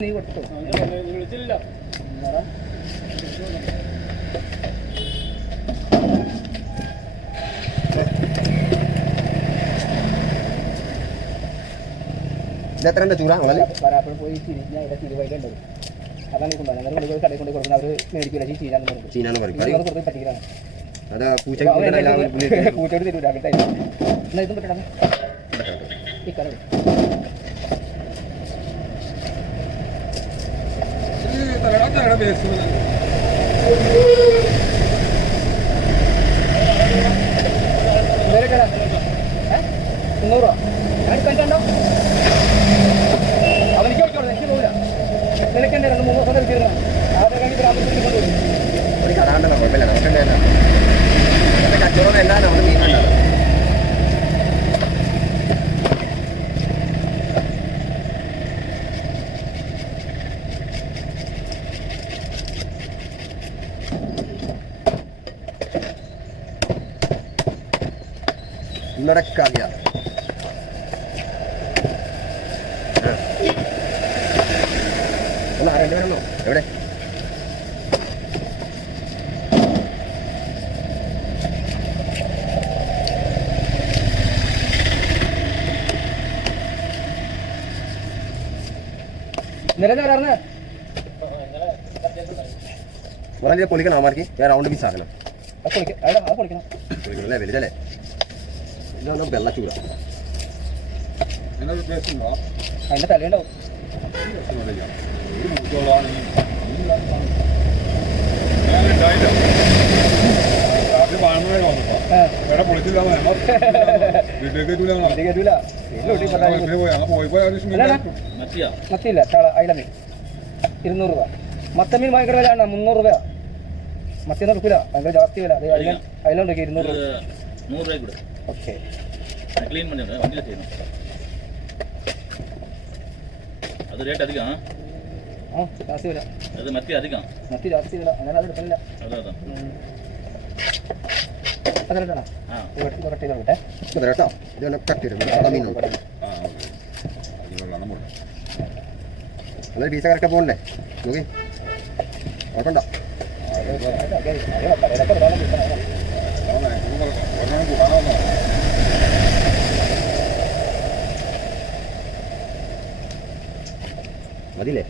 വിളിച്ചില്ല. എത്ര ചൂടാ പരാപ്പോഴും പോയി തിരിഞ്ഞാൽ ഇവിടെ തിരുവൈലുണ്ടത്. അതാണ് കൊണ്ടുപോകുന്നത്. അങ്ങനെ കൊണ്ടുപോയി കടയിൽ കൊണ്ട് കൊടുക്കുന്നത്. അവർ മേടിക്കില്ല. ചീനാന്ന് പറയും. കൊടുത്ത് പറ്റിക്കലാണ്. പൂച്ചോട് തരൂല. അങ്ങനത്തെ എന്നാൽ ഇതും പറ്റണം. ഈ കട മുന്നൂറ് രൂപ ഞാൻ കണ്ടോ. അവനിക്ക് വെച്ചോളൂ. എനിക്ക് പോകില്ല. നിനക്ക് എൻ്റെ 2-3 ദിവസം എടുത്തിരുന്നു. ആദ്യം കഴിഞ്ഞ് ഗ്രാമത്തിൽ കൊണ്ടുപോയി ഒരു കടാണ്ടല്ലോ. കുഴപ്പമില്ല. നമുക്കുണ്ടായിരുന്നു കച്ചവടം എല്ലാം നമ്മൾ മീൻ കണ്ടത്. നടക്കാറിയ ഒന്ന് ആരേണ്ടി വരണോ? എവിടെ പറഞ്ഞ പൊളിക്കണം. അവന്മാർക്ക് റൗണ്ട് പീസ് ആക്കണം. പൊളിക്കണല്ലേ വലുതല്ലേ? ഇതാണ് വെള്ളച്ചൂര. അതിന്റെ തലയുണ്ടാവും. മത്തിയില്ല. അയിലമീൻ 200 രൂപ. മത്തമീൻ ഭയങ്കര വിലയാണ്. 300 രൂപ. മത്തിയൊന്നും എടുക്കില്ല. ഭയങ്കര ജാസ്തി വില. അയിലുണ്ട് 200 രൂപ. ഓക്കെ. അത് റേറ്റ് അധികം. ജാസ്തി വില. മത്തി അധികം. മത്തി ജാസ്തി വില. അങ്ങനെ അത് എടുക്കുന്നില്ല. പീസ കറക്റ്റാ പോകണ്ടേ? നോക്കി നോക്കണ്ട. മതിയില്ലേ?